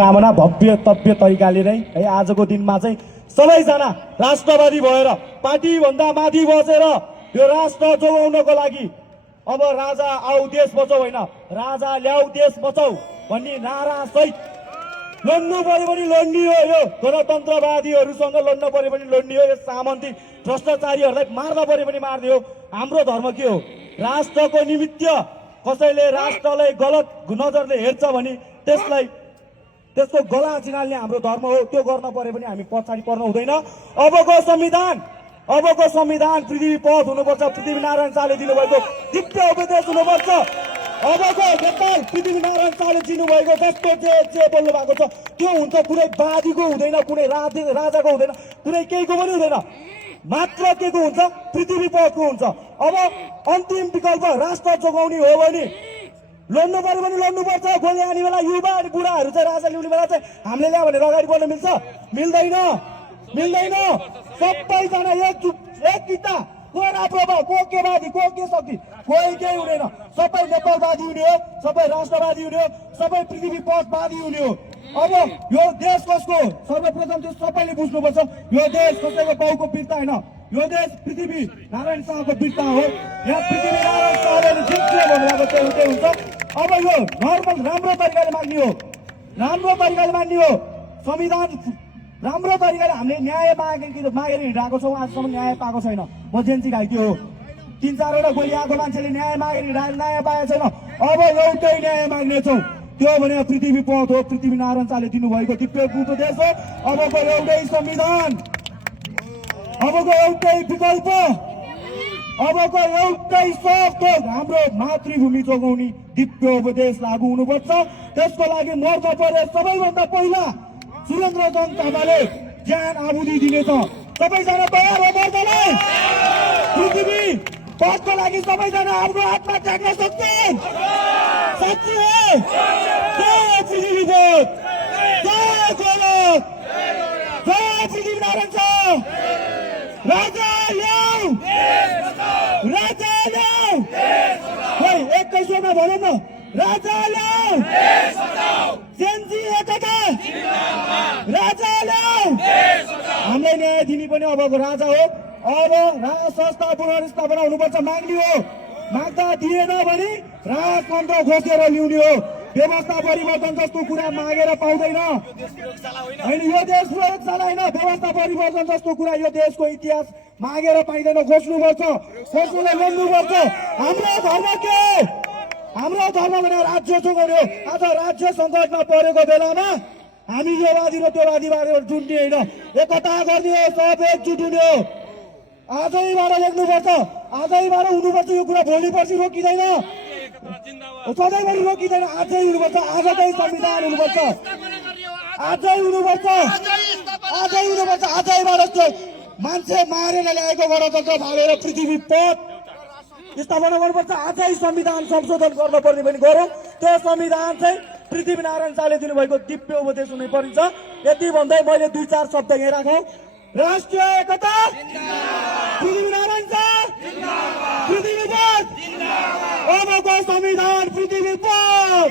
कामना भव्य तव्य तरिकाले नै है आजको दिनमा चाहिँ सबैजना राष्ट्रवादी भएर पार्टी भन्दा माथि बसेर यो राष्ट्र जोगाउनको लागि अब राजा आऊ देश बचाऊ हैन राजा ल्याऊ देश बचाऊ भन्ने नारा सहित लड्नु पर्यो पनि लड्ने हो। यो गणतन्त्रवादीहरूसँग लड्नु पर्यो पनि लड्ने हो। यो सामन्ती भ्रष्टाचारीहरूलाई मार्दा पर्यो पनि मार्ने हो। हाम्रो धर्म के हो? राष्ट्रको निमित्त कसैले राष्ट्रलाई गलत नजरले हेर्छ भने त्यसको गला चिनाल्ने हाम्रो धर्म हो। त्यो गर्न पर्यो भने हामी पछाडि पर्नु हुँदैन। अबको संविधान पृथ्वी पथ हुनुपर्छ। पृथ्वीनारायण शाहले दिनुभएको दिव्य उपदेश हुनुपर्छ। अबको नेपाल पृथ्वीनारायण शाहले दिनुभएको जस्तो जे बोल्नु भएको छ त्यो हुन्छ। कुनै वादीको हुँदैन, कुनै राजाको हुँदैन, कुनै केहीको पनि हुँदैन। मात्र के को हुन्छ? पृथ्वी पथको हुन्छ। अब अन्तिम विकल्प राष्ट्र जोगाउने हो भने लड्नु पर्यो भने लड्नुपर्छ। गोली आने बेला युवा अनि बुढाहरू चाहिँ राजा ल्याउने बेला चाहिँ हामीले ल्या भनेर अगाडि बढ्न मिल्छ? मिल्दैन। सबैजना एक किता, को राप्रभा, को के वादी, को के शक्ति, कोही केही हुँदैन। सबै नेपालवादी हुने हो, सबै राष्ट्रवादी हुने हो, सबै पृथ्वी पथवादी हुने हो। अब यो देश कसको? सर्वप्रथम चाहिँ सबैले बुझ्नुपर्छ यो देश कसैको बाउको वीरता होइन। यो देश पृथ्वी नारायण शाहको वीरता हो। यहाँ पृथ्वी नारायण शाहले जित्ने भन्नुभएको चाहिँ उतै हुन्छ। अब यो नर्मल राम्रो तरिकाले मान्ने हो। संविधान राम्रो तरिकाले हामीले न्याय मागेर हिँडिरहेको छौँ। आजसम्म न्याय पाएको छैन। म जेन्सी घाइते हो। 3-4वटा गोली आएको मान्छेले न्याय मागेर हिँडाएर न्याय पाएको छैन। अब एउटै न्याय माग्नेछौँ। त्यो भने पृथ्वी पथ हो। पृथ्वीनारायण शाहले दिनुभएको दिव्य उपदेश हो। अबको एउटै संविधान, अबको एउटै विकल्प, अबको एउटै शब्द हाम्रो मातृभूमि जोगाउने दिव्य उपदेश लागू हुनुपर्छ। त्यसको लागि मर्न पर्यो। सबैभन्दा पहिला सुरेन्द्र थापाले ज्यान आहुति दिनेछ। सबैजना तयार हो मर्नलाई? पृथ्वी पथको लागि सबैजना आफ्नो हातमा त्याग्न सक्छन्? साँच्ची हो? जय पृथ्वी पथ, जय भारत, जय पृथ्वीनारायण शाह। राजा ल्याऊ, राजा ल्याऊ। एकै स्वरमा भनौँ न, राजा ल्याऊ, सेन्जी एकता, राजा ल्याऊ। हामीलाई न्याय दिने पनि अबको राजा हो। अब राज संस्था पुनर्स्थापना हुनुपर्छ। माग्ने हो। माग्दा दिएन भने राजतन्त्र खोसेर ल्याउने हो। व्यवस्था परिवर्तन जस्तो कुरा मागेर पाउँदैन होइन। यो देश प्रयोगशाला होइन। व्यवस्था परिवर्तन जस्तो कुरा यो देशको इतिहास मागेर पाइँदैन। खोज्नुपर्छ, खोज्नुलाई लड्नुपर्छ। हाम्रो धर्म के हो? हाम्रो धर्म भने राज्य जोगाउने हो। आज राज्य सङ्कटमा परेको बेलामा हामी यो वादी र त्यो वादीबाट जुट्ने होइन, एकता गर्ने हो, सब एकजुट हुने हो। आजैबाट लेख्नुपर्छ, आजैबाट हुनुपर्छ। यो कुरा भोलि पर्सि रोकिँदैन, सधैँभरि रोकिँदैन। आजै हुनुपर्छ। आजकै संविधान हुनुपर्छ। आजै हुनुपर्छ। आजैबाट त्यो मान्छे मारेर ल्याएको गणतन्त्र फालेर पृथ्वी पथ स्थापना गर्नुपर्छ। आजै संविधान संशोधन गर्नुपर्ने पनि गरौँ। त्यो संविधान चाहिँ पृथ्वीनारायण शाहले दिनुभएको दिव्य उपदेश हुनै पर्छ। यति भन्दै मैले 2-4 शब्द यहाँ राखौँ। राष्ट्रिय एकता, पृथ्वीनारायण शाह, पृथ्वी पथ, अबको संविधान पृथ्वी पथ।